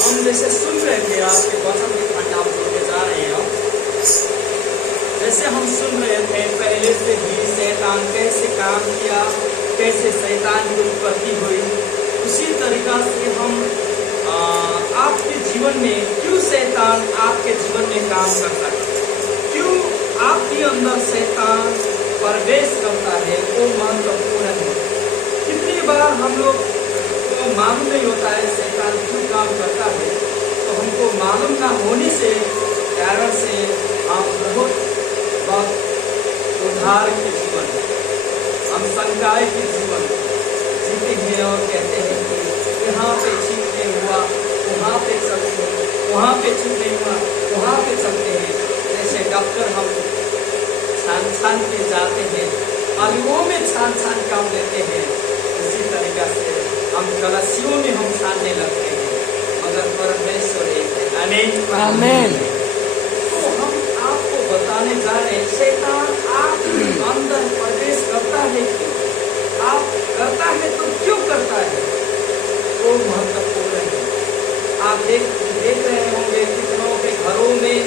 हम जैसे सुन रहे थे आपके वचन के खंड आप जोड़ने जा रहे हैं। जैसे हम सुन रहे थे पहले से ही शैतान कैसे काम किया, कैसे शैतान की उत्पत्ति हुई, उसी तरीका से हम आपके जीवन में क्यों शैतान आपके जीवन में काम करता है, क्यों आपके अंदर शैतान प्रवेश करता है, वो महत्वपूर्ण है। कितनी बार हम लोग को मालूम नहीं होता है शैतान क्यों काम करता है, तो हमको मालूम ना होने से कारण से हम बहुत उधार के जीवन, हम संकाय के जीवन जीते हैं और कहते हैं कि यहाँ पे ठीक नहीं हुआ, वहाँ पे चलते हैं, वहाँ पे ठीक नहीं हुआ, वहाँ पे चलते हैं। जैसे डॉक्टर हम छान के जाते हैं, आलुओं में छान काम लेते हैं, इसी तरीका से हम कलसियों में हम छानने लगते हैं, मगर परमेश्वर एक है। आमीन आमीन। तो हम आपको बताने जा रहे हैं शैतान आपके अंदर प्रवेश करता है क्यों, आप करता है तो क्यों करता है, वो महत्वपूर्ण है। आप देख रहे होंगे कितनों के घरों में,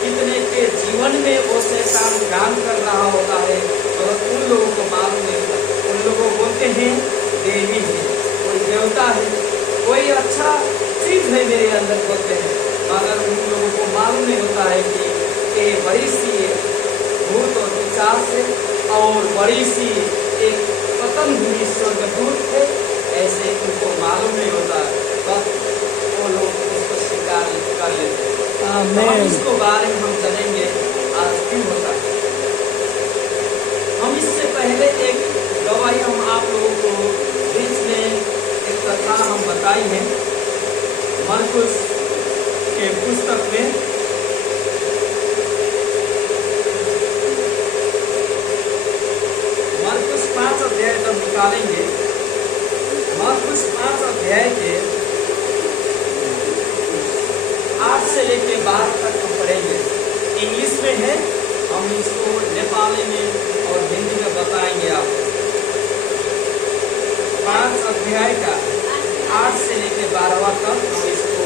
कितने के जीवन में वो शैतान काम कर रहा होता है और उन लोगों को मालूम नहीं होता। उन लोगों को बोलते हैं देवी है, कोई देवता है, कोई अच्छा चीज है मेरे अंदर बोलते हैं, मगर उन लोगों को मालूम नहीं होता है कि ये बड़ी सी भूत और पिशाच है और बड़ी सी एक पतन हुई स्वर्गदूत है, ऐसे उनको मालूम नहीं होता, बस वो लोग उसको स्वीकार कर लेते हैं। तो इसको बारे में हम जानेंगे आज क्यों होता है। हम इससे पहले एक गवाही हम आप लोगों को बीच में एक कथा हम बताई है मरकुस के पुस्तक में। मरकुस 5 अध्याय जब निकालेंगे, मरकुस 5 अध्याय के 8 से लेके 12 तक हम पढ़ेंगे। इंग्लिश में है, हम इसको नेपाली में और हिंदी में बताएंगे आपको। 5 अध्याय का 8 से लेके 12वां तक हम इसको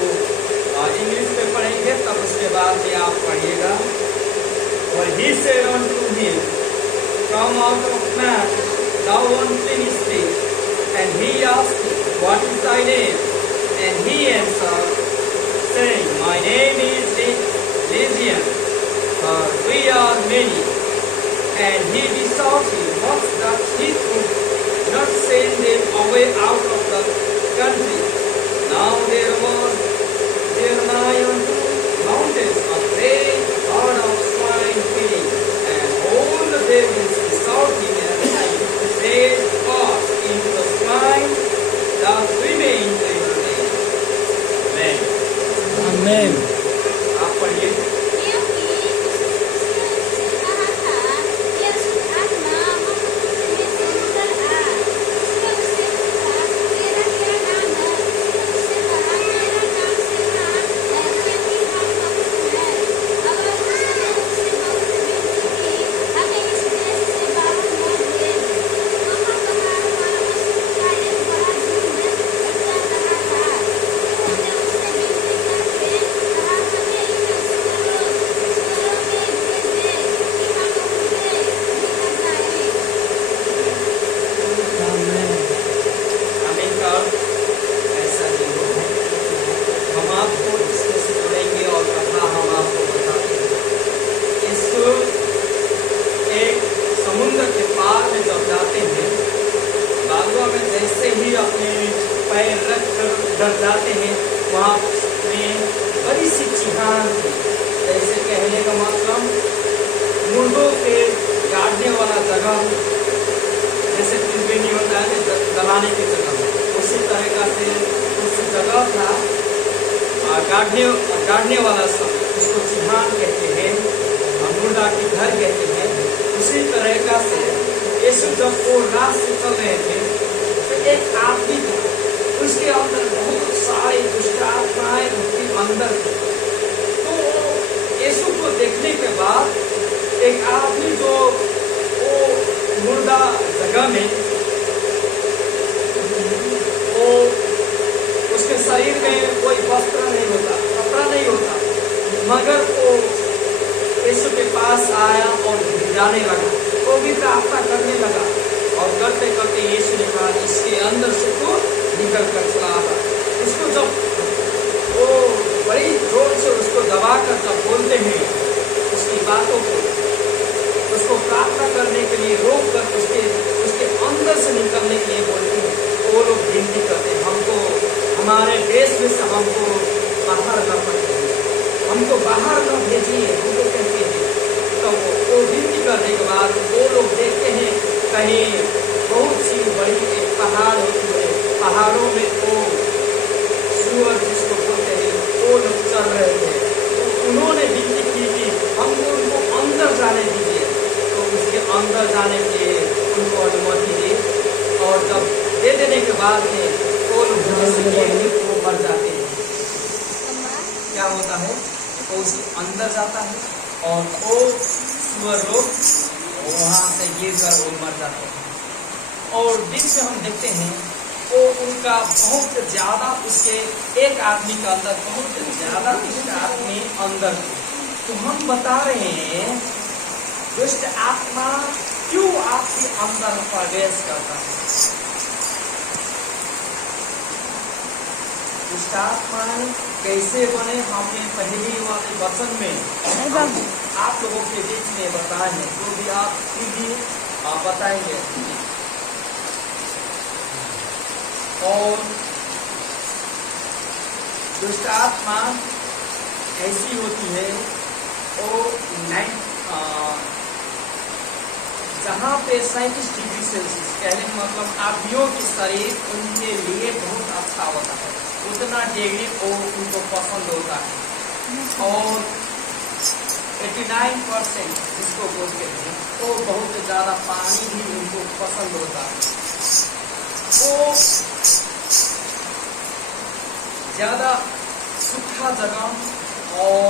इंग्लिश में पढ़ेंगे, तब उसके बाद में आप पढ़िएगा। और he said unto him, Come out of man, thou unclean spirit. And he asked, What is thy name? And he answered, saying, My name is Legion, for we are many. And he besought him much that he could not send them away out of the country. Now there was there nigh unto mountains a great herd of swine feeding, and all the devils besought him and said, Pass into the swine, that we may enter your name. Amen. Amen. आप पढ़िए। डर जाते हैं, वहाँ में बड़ी सी चिहान थी। जैसे कहने का मतलब मुर्दों के गाड़ने वाला जगह, जैसे त्रिवेणी होता है दलाने की जगह, उसी तरह से उस जगह था गाड़ने वाला सब, उसको चिहान कहते हैं, मुर्दा के घर कहते हैं। उसी तरह से यीशु जब वो रात से चल रहे थे तो एक आदमी था, उसके अंदर बहुत सारे दुष्ट आत्माएं उसके अंदर थे। तो यीशु को देखने के बाद एक आदमी जो वो मुर्दा जगह में, वो उसके शरीर में कोई वस्त्र आया और जाने लगा, वो भी प्रार्थना करने लगा और करते करते यीशु ने कहा इसके अंदर से तो निकल कर चला आता। उसको जब वो बड़ी जोर से उसको दबा कर जब बोलते हैं उसकी बातों को, उसको प्रार्थना करने के लिए रोक कर उसके अंदर से निकलने के लिए बोलते हैं, वो लोग विनती करते हैं हमको हमारे देश में से हमको बाहर न पड़े, हमको बाहर न भेजिए, हमको कहते हैं। तो वो विनती करने के बाद वो लोग देखते हैं कहीं बहुत सी बड़ी एक पहाड़ होती है, पहाड़ों में वो सूअर जिसको बोलते हैं वो लोग चल रहे थे। तो उन्होंने विनती की कि हमको उनको अंदर जाने दीजिए, तो उसके अंदर जाने के लिए उनको अनुमति दी और जब दे देने के बाद में वो लोग वो मर जाते हैं। क्या होता है, वो उसके अंदर जाता है और वो सूअर लोग वहाँ से गिर कर वो मर जाते हैं। और दिन में हम देखते हैं वो उनका बहुत ज्यादा उसके एक आदमी का अंदर बहुत ज्यादा दुष्ट आदमी अंदर। तो हम बता रहे हैं दुष्ट आत्मा क्यों आपके अंदर प्रवेश करता है। दुष्ट आत्माएं कैसे बने, हमने पहली वाले वचन में आप लोगों के बीच में बताए हैं, तो भी आप फिर भी बताएंगे। और दुष्ट आत्मा ऐसी होती है वो जहाँ पे 37 डिग्री सेल्सियस कहने का मतलब आदमियों के शरीर उनके लिए बहुत अच्छा होता है, उतना डिग्री वो उनको पसंद होता है। और 89% जिसको बोलते हैं वो बहुत ज्यादा पानी भी उनको पसंद होता है। वो ज्यादा सूखा जगह और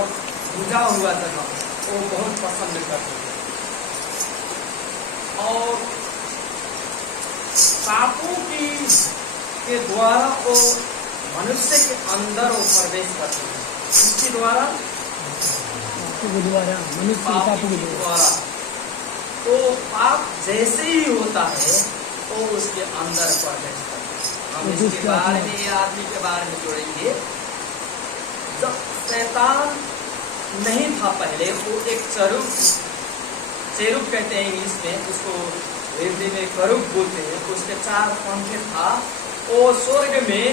बुझा हुआ जगह वो बहुत पसंद करते हैं। और पापों के द्वारा वो मनुष्य के अंदर वो प्रवेश करते हैं। इसके द्वारा पापों के द्वारा तो पाप जैसे ही होता है वो उसके अंदर प्रवेश करता है। हम इसके बारे में, ये आदमी के बारे में जोड़ेंगे। जब शैतान नहीं था पहले, वो एक चेरुब कहते हैं इंग्लिश में, उसको हिंदी में करूब बोलते हैं। उसके 4 पंखे था। वो स्वर्ग में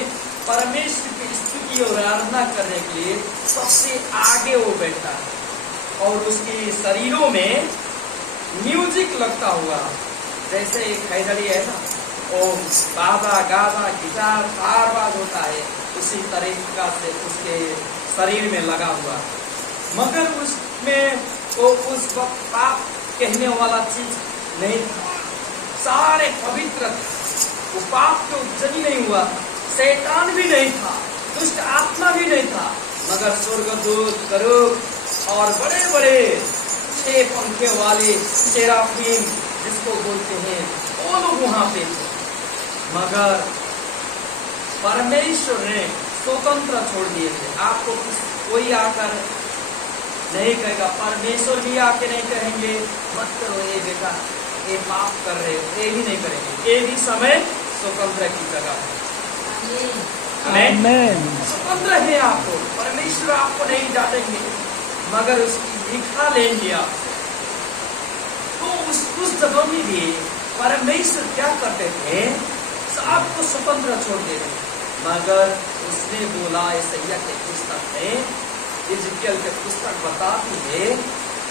परमेश्वर की स्तुति और आराधना करने के लिए सबसे आगे वो बैठा है और उसकी शरीरों में म्यूजिक लगता हुआ, जैसे एक खैदड़ी है ना, वो बाजा गाजा गिटार तारबाज होता है, उसी तरीका से उसके शरीर में लगा हुआ। मगर उसमें वो उस वक्त पाप कहने वाला चीज नहीं था, सारे पवित्र थे, वो पाप के उपजनी नहीं हुआ, शैतान भी नहीं था, दुष्ट आत्मा भी नहीं था। मगर स्वर्गदूत, करूब और बड़े बड़े 6 पंखे वाले सेराफीम जिसको बोलते हैं वो लोग वहां पे थे। मगर परमेश्वर ने स्वतंत्र छोड़ दिए थे। आपको कोई आकर नहीं कहेगा, परमेश्वर भी आके नहीं कहेंगे मत करो ये बेटा, ये पाप कर रहे हो, ये भी नहीं करेंगे। ये भी समय स्वतंत्र की जगह है। स्वतंत्र है आपको, परमेश्वर आपको नहीं डांटेंगे, मगर उसकी लिखा लेंगे आप। तो उस जगह में भी परमेश्वर क्या करते थे, आपको स्वतंत्र छोड़ दे रहे। मगर उसने बोला, यशायाह के पुस्तक में, इज़राइल के पुस्तक बताती है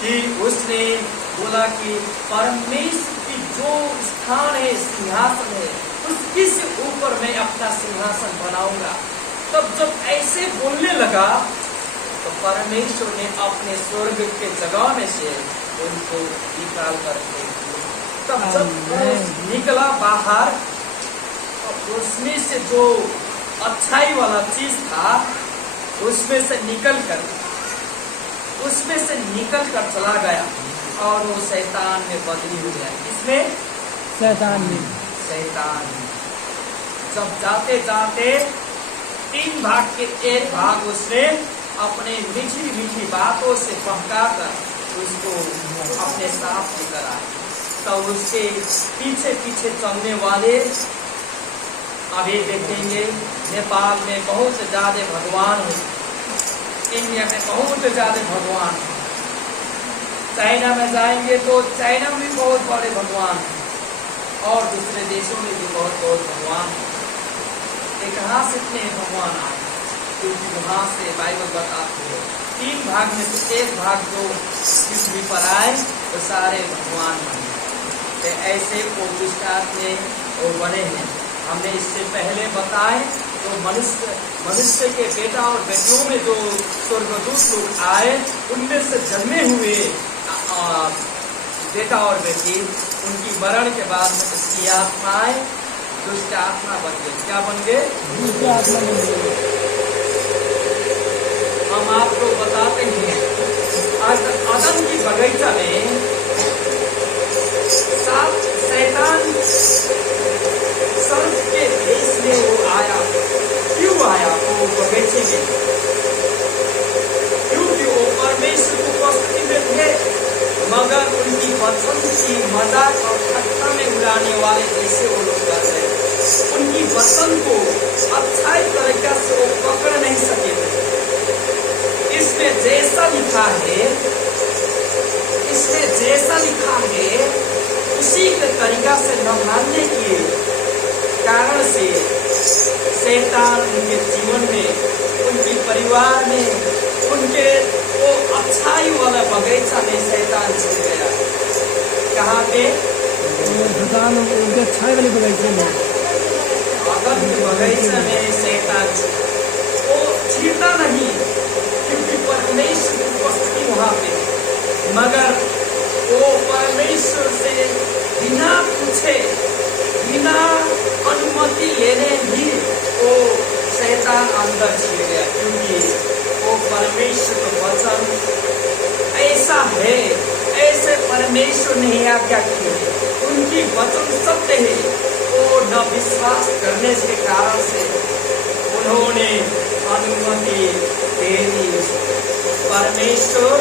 कि उसने बोला कि परमेश्वर की जो स्थान है, सिंहासन है, उसकी से ऊपर मैं अपना सिंहासन बनाऊंगा। तब जब ऐसे बोलने लगा तो परमेश्वर ने अपने स्वर्ग के जगह में से उनको निकाल कर दे दिया। तब जब निकला बाहर, तो उसमें से जो अच्छाई वाला चीज था उसमें से निकल कर चला गया और वो शैतान में बदली हो गया। इसमें शैतान जब जाते जाते 3 भाग के 1 भाग उसने अपने मीठी मीठी बातों से बहकाकर उसको अपने साथ लेकर आए। तब उसके पीछे पीछे चलने वाले, अभी देखेंगे नेपाल में बहुत ज्यादा भगवान है, इंडिया में बहुत ज्यादा भगवान, चाइना में जाएंगे तो चाइना में भी बहुत बड़े भगवान, और दूसरे देशों में भी बहुत बहुत भगवान। कहाँ से इतने भगवान आए? क्योंकि वहाँ से बाइबल बताते हैं 3 भाग में से 1 भाग जो पृथ्वी पर आए तो सारे भगवान बने। तो ऐसे पोस्टकार्ड में वो बने हैं। हमने इससे पहले बताए तो मनुष्य के बेटा और बेटियों में जो स्वर्गदूत लोग आए, उनमें से जन्मे हुए बेटा और बेटी, उनकी मरण के बाद में उसकी आत्माएं दुष्ट आत्मा बन गए। क्या बन गए? दुष्ट आत्मा बन गए। हम आपको बताते हैं, आज अदन की बगीचा में शैतान सर्प के भेष में वो आया। क्यों आया वो बगीचे में? क्योंकि वो परमेश्वर की उपस्थिति में थे, मगर उनकी वचन की मजाक और ठट्ठा में उड़ाने वाले जैसे वो लोग कर रहे, उनकी वचन को अच्छाई तरीका से वो पकड़ नहीं सके थे। इसमें जैसा लिखा है, उसी के तरीका से न मानने के कारण से शैतान उनके जीवन में, उनके परिवार में, उनके वो अच्छाई वाला बगीचा में शैतान छिड़ गया। कहाँ पे? शैतान उनके अच्छाई वाले बगीचे में, अदन के बगीचा में शैतान वो छिड़ता नहीं, क्योंकि परमेश्वर की उपस्थिति वहाँ पे, मगर वो परमेश्वर से बिना पूछे, बिना अनुमति लेने भी वो शैतान अंदर छिड़ गया। क्योंकि वो परमेश्वर का वचन ऐसा है, ऐसे परमेश्वर ने आज्ञा की है, उनकी वचन सत्य है। वो न विश्वास करने के कारण से उन्होंने अनुमति दे दी। परमेश्वर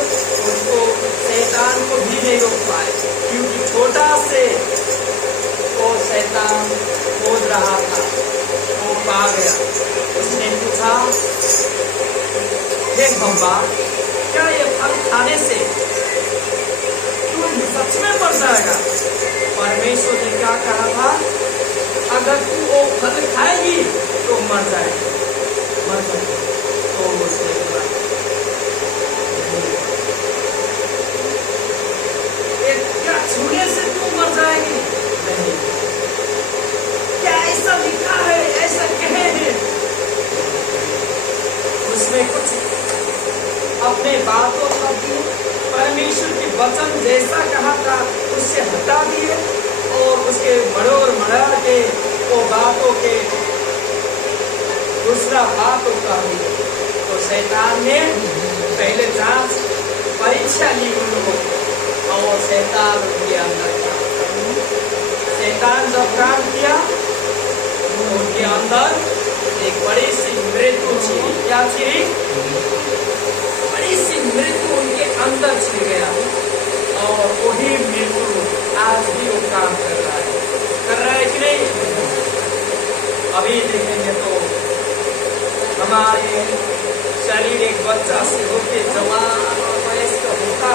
उसको, शैतान को भी नहीं रोक पाए, क्योंकि छोटा से वो शैतान खोज रहा था, वो पा गया। उसने पूछा, हे हव्वा, क्या ये फल खाने से तू सच में मर जाएगा? परमेश्वर ने क्या कहा था? अगर तू वो फल खाएगी तो मर जाएगा, मर जाएगा। तो उसने बोला, क्या छूने से तू मर जाएगी? नहीं। क्या ऐसा लिखा है, ऐसा कहे है? उसने कुछ अपने बातों का भी परमेश्वर के वचन जैसा कहा था उससे हटा दिए, और उसके मरोड़ के वो बातों के दूसरा बातों का भी। तो शैतान ने पहले जांच परीक्षा ली उन लोगों, और शैतान उनके अंदर काम किया। शैतान जब काम किया तो उनके अंदर एक बड़ी सी मृत्यु छिड़ी। क्या छिड़ी? बड़ी सी मृत्यु उनके अंदर छिड़ गया, और वही मृत्यु आज भी वो काम कर रहा है कि नहीं? अभी देखेंगे तो हमारे शरीर एक बच्चा से होके जवान और वयस्क होता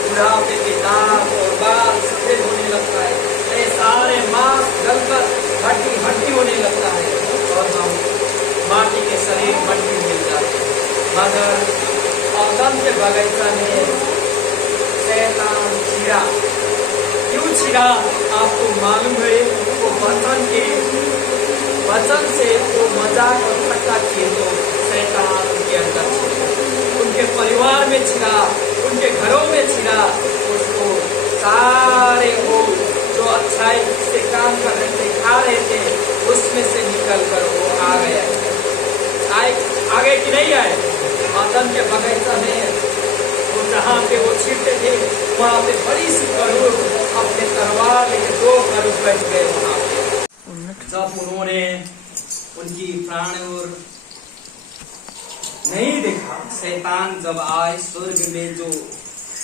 बुढ़ापे के दांत और बाल सफेद होने लगता है, ये सारे मांस गलकर हड्डी होने लगता है, और हम माटी के शरीर मट्टी मिल जाते हैं। मगर अदन के बगीचा में शैतान छिड़ा। क्यों छिड़ा आपको मालूम है? वो वचन से वो मजाक और ठट्टा किए तो शैतान उनके अंदर छिड़ा, उनके परिवार में छिड़ा, उनके घरों में छिड़ा। उसको सारे वो जो अच्छाई से काम कर रहे थे, खा रहे थे, उसमें से निकल कर वो आ गया। आगे कि नहीं आए? अदन के बगीचा में वो जहाँ पे वो छिड़ते थे, वहाँ पे बड़ी सी करूब अपने तलवार लेके 2 करूब बैठ गए वहाँ पे। जब उन्होंने उनकी प्राण और नहीं देखा, शैतान जब आए स्वर्ग में जो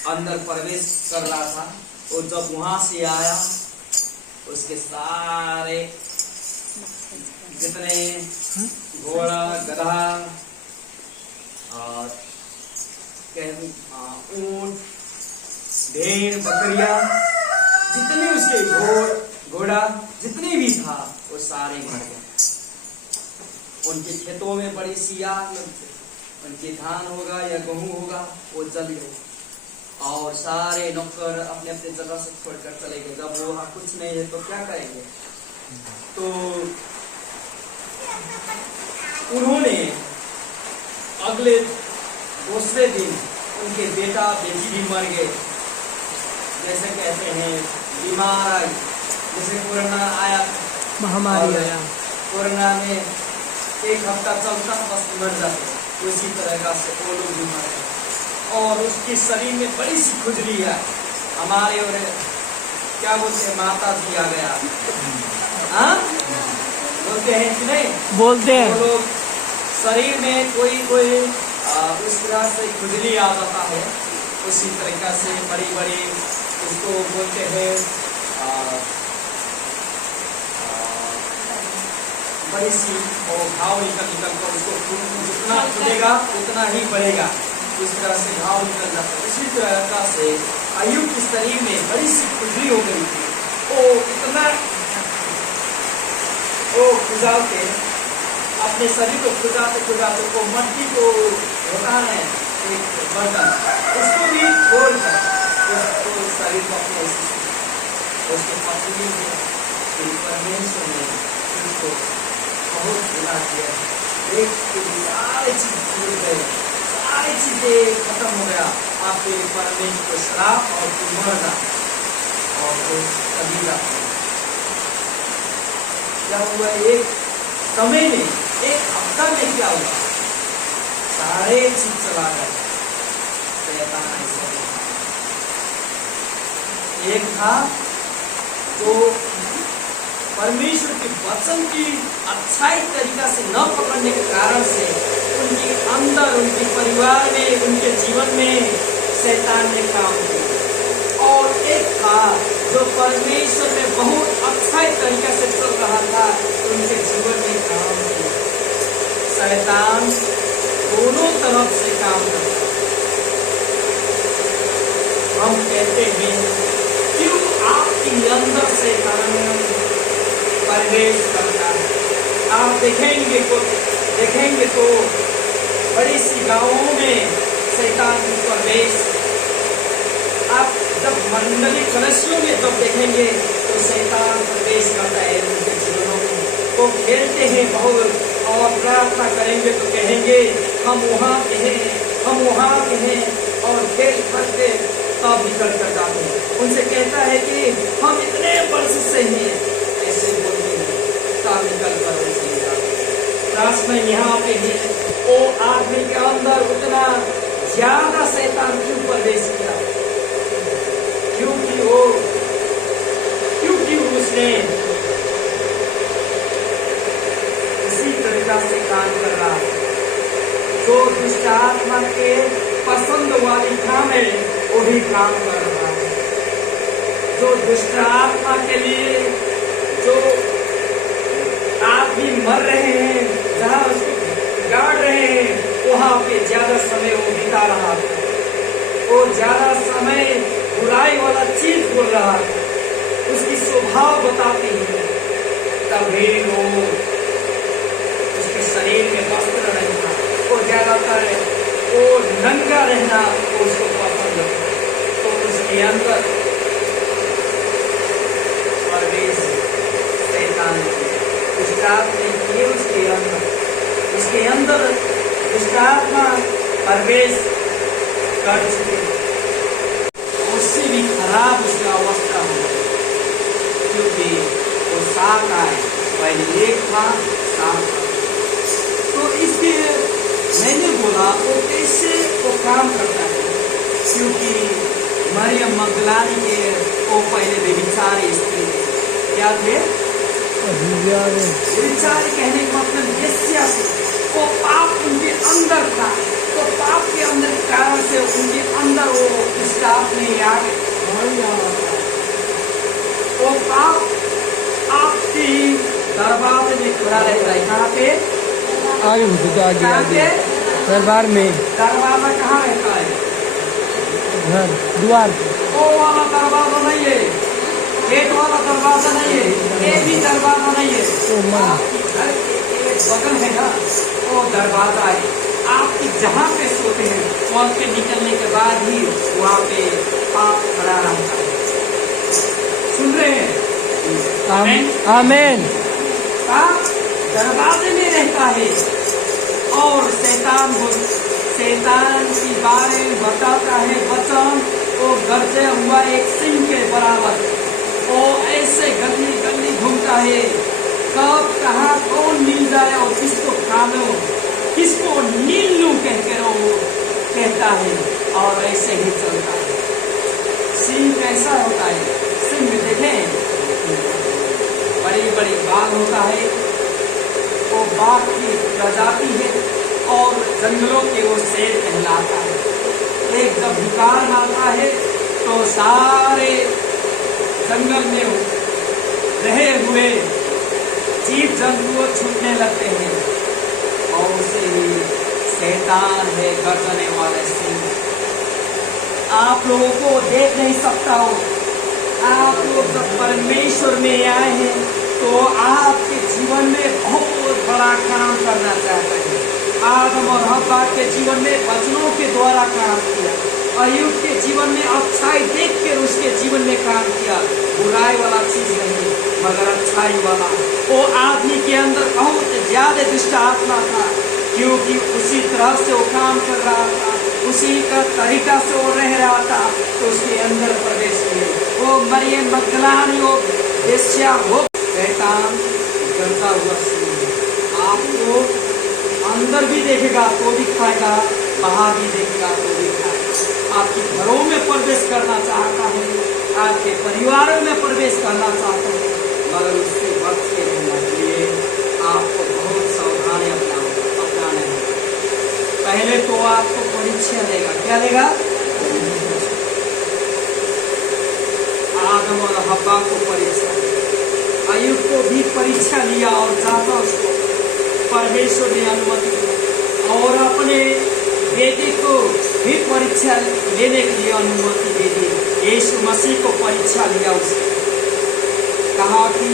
अंदर प्रवेश कर रहा था, और जब वहां से आया उसके सारे जितने घोड़ा गधा और ऊंट भेड़ बकरियां जितने उसके घोड़ा जितने भी था वो सारे मर गए। उनके खेतों में बड़ी सी आग लग गई, उनके धान होगा या गेहूं होगा वो जल गए, और सारे नौकर अपने अपने जगह से छोड़कर चले गए। जब वो वहां कुछ नहीं है तो क्या करेंगे? तो उन्होंने अगले दूसरे दिन उनके बेटा बेटी भी मर गए। जैसे कहते हैं बीमार आई, जैसे कोरोना आया, महामारी आया, कोरोना में 1 हफ्ता चलता बस मर जाते, उसी तरह का से वो लोग बीमार है। और उसके शरीर में बड़ी सी खुजली है। हमारे और क्या बोलते हैं, माता जी आ गया, हाँ बोलते हैं कि नहीं? बोलते हैं। वो लोग शरीर में कोई उस तरह से खुजली आ जाता है, उसी तरीका से बड़ी बड़ी उसको बोलते हैं बड़ी सी और घाव निकल कर उसको जितना खुलेगा उतना ही बढ़ेगा, इस तरह से घाव निकल जाता है। इसी तरह से अय्यूब के शरीर में बड़ी सी खुजली हो गई थी। वो इतना खुजाते अपने शरीर को खुजाते वो मट्टी को होता है एक बर्तन, उसको भी खोलकर उसको शरीर को अपने उसके पत्नी में परमेश्वर ने उसको बहुत गिला किया। एक सारी चीज भूल गए, सारी चीजें खत्म हो गया। आपके परमेश्वर को श्राप और मरना और कभी क्या हुआ? एक समय में, एक हफ्ता में क्या हुआ? सारे चीज चला गया। एक था जो परमेश्वर के वचन की अच्छाई तरीका से न पकड़ने के कारण से उनके अंदर, उनके परिवार में, उनके जीवन में शैतान ने काम किया। और एक था जो परमेश्वर में बहुत अच्छाई तरीका से चल रहा था, उनके जीवन में काम किया। शैतान दोनों तरफ से काम करता है। हम कहते हैं क्यों आपके अंदर शैतान प्रवेश करता है? आप देखेंगे तो बड़ी सी गांवों में शैतान की प्रवेश, आप जब मंडली कलशियों में जब देखेंगे तो शैतान प्रवेश करता है उनके जीवनों में। तो खेलते हैं बहुत और प्रार्थना करेंगे तो कहेंगे हम वहाँ के हैं, हम वहाँ के हैं, और खेल करके तब निकल कर जाते हैं। उनसे कहता है कि हम इतने वर्ष से हैं, ऐसे बोलते हैं, तब निकल कर उनसे प्रार्थना यहाँ पे है। वो आदमी के अंदर उतना ज्यादा शैतान क्यों प्रवेश किया? क्योंकि उसने इसी तरीका से काम कर रहा है। जो दुष्ट आत्मा के पसंद वाली काम है वही काम कर रहा है। जो दुष्ट आत्मा के लिए जो आदमी मर रहे हैं, जहाँ उसको गाड़ रहे हैं, वहां पे ज्यादा समय वो बिता रहा था। वो ज्यादा समय बुराई वाला चीज बोल रहा था, उसकी स्वभाव बताती है। तभी वो उसके शरीर में वस्त्र नहीं था, वो ज्यादातर वो नंगा रहना वो उसको पसंद था। तो उसके अंदर प्रवेश शैतान ने किए, उसके अंदर दुष्टात्मा प्रवेश कर चुके, उससे भी खराब उसका अवस्था हो, क्योंकि वो साथ आए, पहले एक था साथ। तो इसलिए मैंने बोला वो कैसे वो काम करता है, क्योंकि मरियम मगदलानी के वो पहले व्यभिचारी स्त्री क्या थे? व्यभिचारी कहने का मतलब वेश्या से, वो पाप उनके अंदर था। तो पाप के अंदर कारण से उनके अंदर वो साथ में याद वो पाप आपकी दरबार में खड़ा रहता है। कहाँ पे? आगे घुसे तो आगे कहाँ आगे पे? दरबार में दरवाजा कहाँ रहता है? घर द्वार पे। वो वाला दरवाजा नहीं है, गेट वाला दरवाजा नहीं है, ये भी दरवाजा नहीं है। ओ मन। आपकी घर के एक बगल है ना, वो दरवाजा है। आपकी जहाँ पे सोते हैं वहाँ पे निकलने के बाद ही वहाँ पे आप खड़ा रहता है। सुन रहे हैं? आमीन। आमीन। पाप दरवाजे में रहता है और शैतान के बारे में बताता है वचन, वो गरजे हुआ एक सिंह के बराबर। वो ऐसे गली गली घूमता है, कब कहाँ कौन मिल जाए और किसको खा लो, किसको नील लूं कह के वो कहता है और ऐसे ही चलता है। सिंह कैसा होता है? सिंह देखें, बड़ी बड़ी बाल होता है, वो बाघ की प्रजाति है और जंगलों के वो शेर कहलाता है। एक जब भूकाल आता है तो सारे जंगल में रहे हुए जीव जंतु छूटने लगते हैं और उसे ही शैतान है गर्जने वाले सिंह। आप लोगों को देख नहीं सकता हो। आप लोग जब परमेश्वर में आए हैं तो आपके जीवन में बहुत बड़ा काम करना चाहते हैं। आदम और हव्वा के जीवन में वचनों के द्वारा काम किया, अय्यूब के जीवन में अच्छाई देख कर उसके जीवन में काम किया। बुराई वाला चीज नहीं मगर अच्छाई वाला। वो आदमी के अंदर बहुत ज्यादा दुष्ट आत्मा था, क्योंकि उसी तरह से वो काम कर रहा था, उसी का तरीका से वो रह रहा था, तो उसके अंदर प्रवेश किए। वो मरियम मगदलानी, वो वेश्या, वो शैतान जलता हुआ सिंह आपको अंदर भी देखेगा तो भी खाएगा, बाहर भी देखेगा तो भी खाएगा। आपके घरों में प्रवेश करना चाहता है, आपके परिवारों में प्रवेश करना चाहता है, मगर उससे बच के रहना चाहिए। आपको बहुत सावधानी अपनाना है। पहले तो आपको परीक्षा देगा। क्या देगा? आदम और हव्वा को परीक्षा, अय्यूब को भी परीक्षा लिया और चाहता उसको परमेश्वर ने अनुमति दी और अपने बेटे को भी परीक्षा लेने के लिए अनुमति दे दी। यीशु मसीह को परीक्षा लिया उसने, कहा कि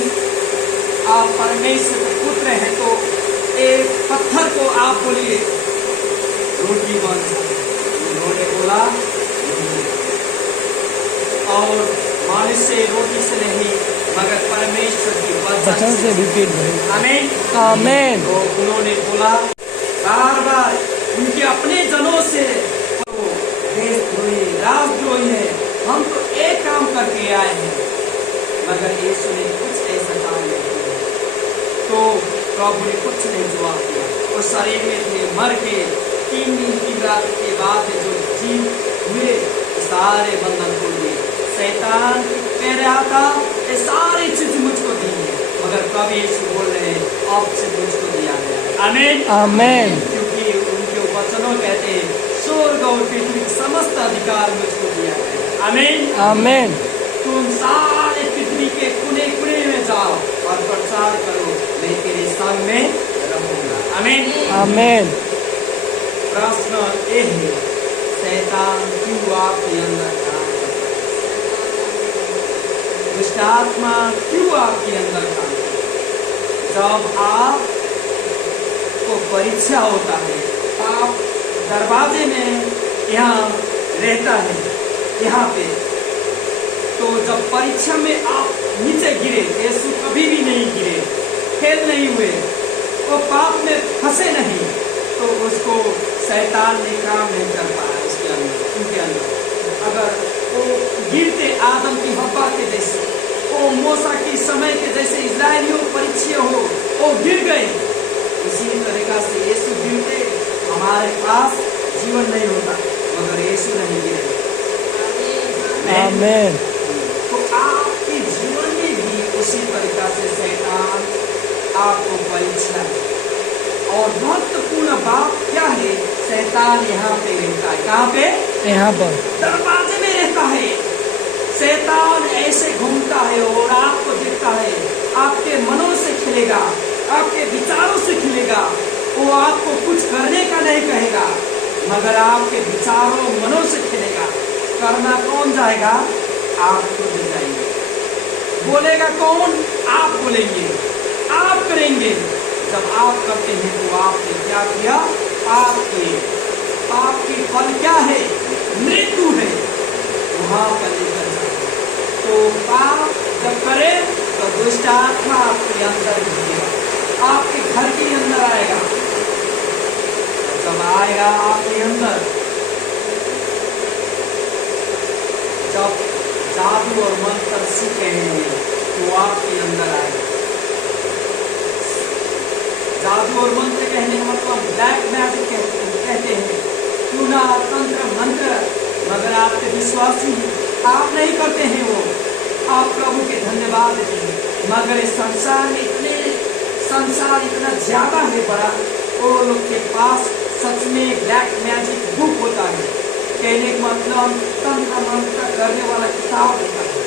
आप परमेश्वर के पुत्र हैं तो एक पत्थर को आप बोलिए रोटी बन जाए। उन्होंने बोला और मनुष्य रोटी से नहीं मगर परमेश्वर की वचन से भी पेट भरेगा। आमीन। आमीन। तो उन्होंने बोला बार बार उनके अपने जनों से, तो देशद्रोही राजद्रोही है, हम तो एक काम करके आए हैं, मगर यीशु ने कुछ ऐसा काम नहीं किया। तो प्रभु ने कुछ नहीं जवाब दिया। वो शरीर में थे, मर के 3 दिन की रात के बाद जो जीव हुए सारे बंधन खोल दिए। शैतान कह रहा था ये सारी चीज मुझको दी है, मगर प्रभु यीशु बोल रहे हैं अब से मुझको दिया गया। आमीन। आमीन। क्योंकि उनके वचनों कहते हैं स्वर्ग और पृथ्वी समस्त अधिकार मुझको दिया गया। आमीन। आमीन। तुम सारे पृथ्वी के कोने कोने में जाओ और प्रचार करो, मैं तेरे संग में रहूंगा। आमीन। आमीन। प्रश्न ये है, शैतान क्यों आपके अंदर काम करता है? दुष्ट आत्मा क्यों आपके अंदर काम करता है? जब आप को परीक्षा होता है, आप दरवाजे में यहाँ रहता है, यहाँ पे, तो जब परीक्षा में आप नीचे गिरे, यीशु कभी भी नहीं गिरे, फेल नहीं हुए, वो पाप में फंसे नहीं, तो उसको शैतान ने काम नहीं कर पाया उसके अंदर, उनके अंदर। अगर वो गिरते आदम की हव्वा के जैसे, वो मूसा के समय के जैसे इजराइलियों परीक्षा हो, वो गिर गए, उसी तरीका से यीशु गिरते हमारे पास जीवन नहीं होता, मगर यीशु नहीं गिरे। आमीन। तो आपके जीवन में भी उसी तरीका से शैतान आपको परीक्षा। और महत्वपूर्ण बात क्या है? शैतान यहाँ पे रहता है। कहाँ पे? यहाँ पर दरवाजे में रहता शैतान ऐसे घूमता है और आपको देखता है, आपके मनों से खेलेगा, आपके विचारों से खेलेगा। वो आपको कुछ करने का नहीं कहेगा, मगर आपके विचारों मनों से खेलेगा। करना कौन जाएगा? आप खुद जाएंगे। बोलेगा कौन? आप बोलेंगे, आप करेंगे। जब आप करते हैं तो आपने क्या किया? पाप किए। पाप की फल क्या है? मृत्यु है। वहां पर लेकर जाए तो पाप जब करे तो दुष्ट आत्मा आपके अंदर घुसेगा, आपके घर के अंदर आएगा। जब आएगा आपके अंदर, जब जादू और मंत्र सीखे हैं तो आपके अंदर आएगा। जादू और मंत्र कहने का मतलब ब्लैक मैजिक कहते हैं, टूना तंत्र मंत्र, मगर आपके विश्वासी आप नहीं करते हैं वो, आप प्रभु के धन्यवाद देते हैं। मगर इस संसार इतना ज्यादा है बड़ा, वो लोग के पास सच में ब्लैक मैजिक बुक होता है। कहने का मतलब तंत्र मंत्र करने वाला किताब होता है,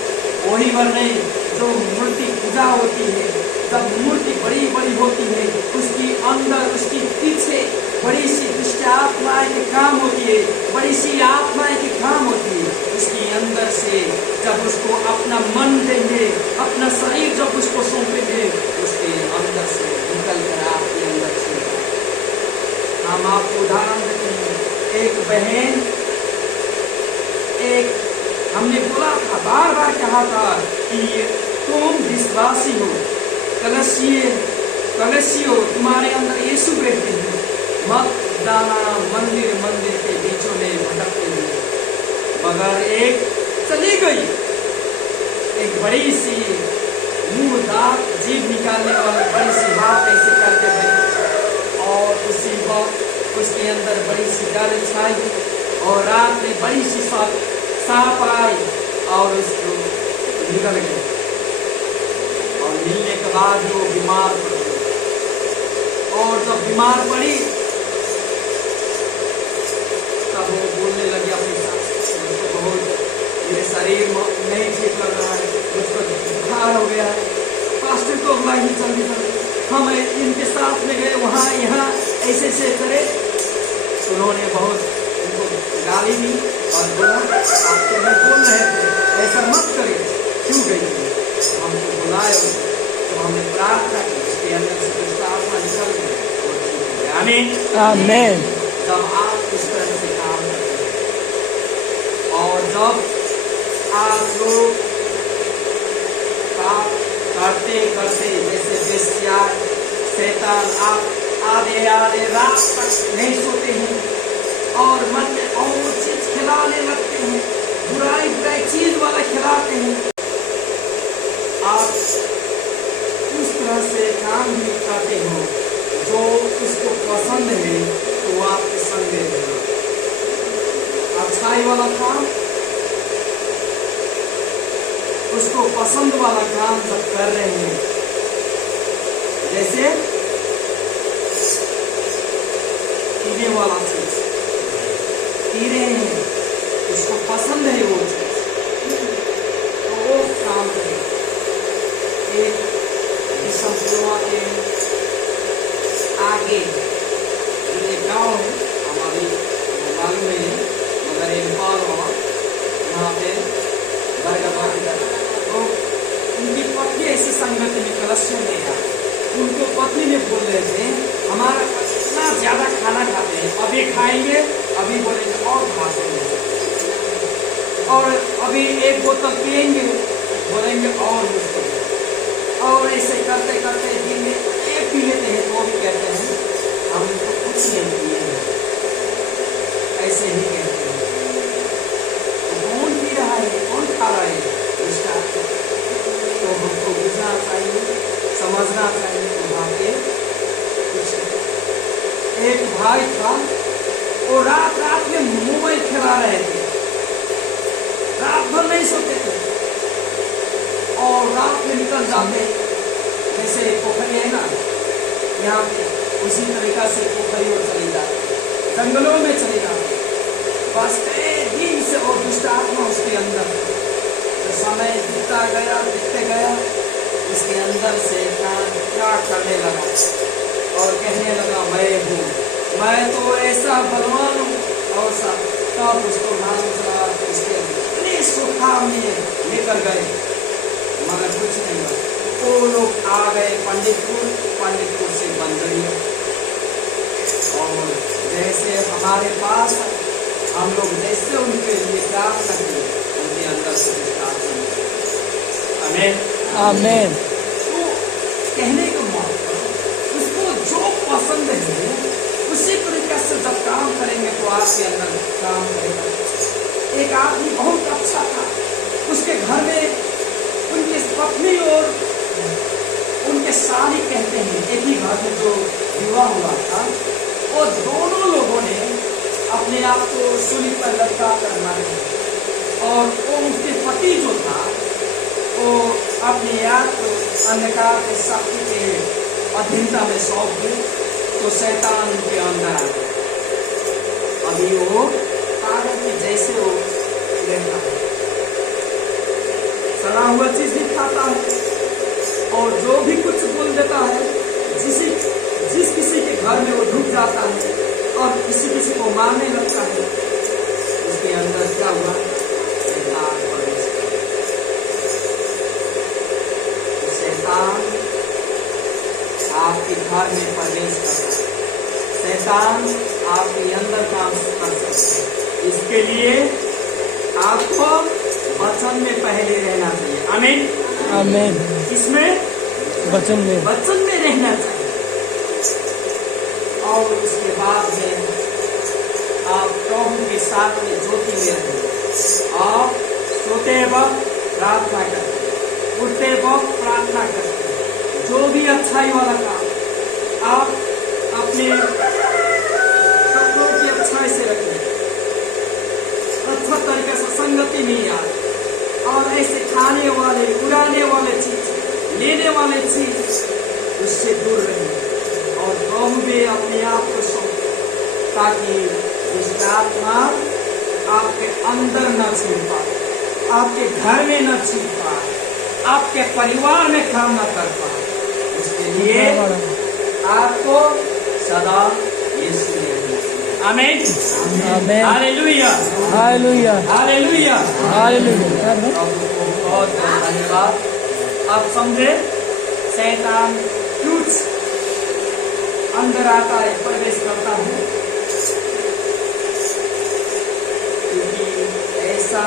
वही वर नहीं जो मूर्ति पूजा होती है। जब मूर्ति बड़ी बड़ी होती है, उसकी अंदर उसकी पीछे बड़ी सी दुष्ट आत्माएं के काम होती है, बड़ी सी आत्माएं के काम होती है। उसकी अंदर से जब उसको अपना मन देंगे, अपना शरीर जब उसको सौंपेंगे, उसके अंदर से निकल कर आपके अंदर से। हम आपको उदाहरण देते हैं। एक बहन, हमने बोला था, बार बार कहा था कि तुम विश्वासी हो, कलसियो, तुम्हारे अंदर यीशु बैठते हैं, मत जाना मंदिर मंदिर के बीचों में भटकते हुए। मगर एक चली गई, एक बड़ी सी मुंह दांत जीभ निकालने वाली बड़ी सी बात ऐसे करते थे, और उसी वक्त उसके अंदर बड़ी सी डर छाई, और रात में बड़ी सी सांप आई और उसको निकल गई। और मिलने के बाद वो बीमार पड़ गई, और जब बीमार पड़ी तब वो बोलने लगी अपने साथ, मुझको बहुत मेरे शरीर नहीं ठीक लग रहा है, मुझको बुखार हो गया है, पास्टर को बुलाइए जल्दी जल्दी। हम इनके साथ में गए, वहाँ यहाँ ऐसे ऐसे करे। उन्होंने बहुत उनको गाली दी और बोला, आप तो मैं बोल रहे थे ऐसा मत करिए, क्यों गई? हमको बुलाए तो हमने प्रार्थना की, उसके अंदर से दुष्ट आत्मा निकल गई और ठीक हो गया। आमीन आमीन। जब आप इस तरह से काम करते हैं, और जब आप लोग काम करते करते जैसे वेश्या शैतान, आप आधे आधे रात तक नहीं सोते हैं और मन में और चीज खिलाने लगते हैं, बुराई बुराई चीज वाला खिलाते हैं। आप उस तरह से काम भी करते हो जो उसको पसंद है, तो आपके संग देगा। अच्छाई वाला काम, उसको पसंद वाला काम जब कर रहे हैं, जैसे पीने वाला चीज पी रहे हैं, उसको पसंद है वो चीज, तो वो काम करें। एक विषमपुरवा के आगे एक गाँव है, हमारी मालूम नहीं है, मगर एक बाल हुआ वहाँ पे तो उनकी पत्नी ऐसी संगत में कलश में गया। उनको पत्नी ने बोल रहे थे, हमारा इतना ज्यादा खाना खाते हैं, अभी खाएंगे, अभी बोलेंगे और खाते हैं, और अभी एक बोतल पिएंगे, बोलेंगे और मुझको, और ऐसे करते करते दिन में एक पी लेते हैं तो भी कहते हैं हम तो कुछ नहीं पिए हैं, ऐसे ही कहते हैं। तो कौन पी रहा है, कौन खा रहा है? तो हमको बुझना चाहिए, समझना चाहिए। वहाँ पे कुछ एक भाई था, वो रात रात में मोबाइल खिला रहे थे, रात भर नहीं सोते थे, और रात में निकल जाते, जैसे पोखरी है ना यहाँ पे, उसी तरीका से पोखरी में चले जाते, जंगलों में चले जाते, बस कई दिन से और दुष्ट आत्मा उसके अंदर समय बीतते गया, इसके अंदर शैतान क्या करने लगा और कहने लगा मैं तो ऐसा बलवान हूँ और तब उसको मालूम चला, इसके इतने सुखा में लेकर गए मगर कुछ नहीं हुआ। वो लोग आ गए पंडितपुर से बंदरिया, और जैसे हमारे पास हम लोग जैसे उनके लिए प्रार्थना करते उनके अंदर से आमेन आमेन। तो कहने का मतलब उसको जो पसंद है उसी तरीके से जब काम करेंगे तो आपके अंदर काम करेगा। एक आदमी बहुत अच्छा था, उसके घर में उनकी पत्नी और उनके साली कहते हैं एक ही घर में जो विवाह हुआ था, और दोनों लोगों ने अपने आप को सूली पर लटका कर मारे, और वो उनके पति जो था वो अपने आप को अंधकार के शक्ति के अधीनता में सौंप दिए, तो शैतान उनके अंदर आ गया। अभी वो पागल के जैसे वो रहता है, सड़ा हुआ चीज भी खाता है और जो भी कुछ बोल देता है, जिस किसी के घर में वो ढुक जाता है और किसी को मारने लगता है, उसके अंदर क्या हुआ, शैतान प्रवेश कर। शैतान आपके घर में प्रवेश करता है, शैतान आपके अंदर काम करता है। इसके लिए आपको वचन में पहले रहना चाहिए। आमीन आमेन। किसमें? वचन में रहना चाहिए। और उसके बाद में आप प्रभु के साथ में ज्योति में रहेंगे। आप सोते वक्त प्रार्थना करते, उठते वक्त प्रार्थना करते, जो भी अच्छाई वाला काम आप अपने कपड़ों की अच्छाई से रखें, अच्छा तरीके से संगति में याद, और ऐसे खाने वाले उड़ाने वाले चीज, लेने वाले चीज उससे दूर रहें, और प्रभु में अपने आप को सौंपें, ताकि दुष्ट आत्मा आपके अंदर न छिप पाए, आपके घर में न छिप पाए, आपके परिवार में काम न कर पाए। उसके लिए आपको सदा यीशु में रहना चाहिए। आमीन आमेन। हालेलुया हालेलुया हालेलुया हालेलुया। प्रभु को बहुत बहुत धन्यवाद। अब समझे शैतान क्यों अंदर आता है, प्रवेश करता है, क्योंकि ऐसा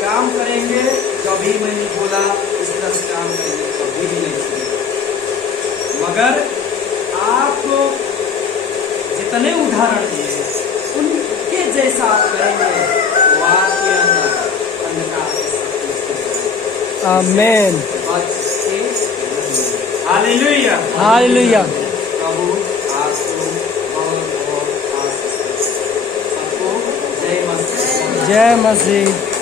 काम करेंगे कभी मैंने बोला इस तरह से काम करेंगे कभी भी नहीं सुनेगा, मगर आपको जितने उदाहरण दिए उनके जैसा आप करेंगे तो आपके अंदर अंधकार के साथ आमेन। हालेलुया हालेलुया। प्रभु आपको बहुत बहुत आशीष दे। सबको जय मसीह। जय मसीह।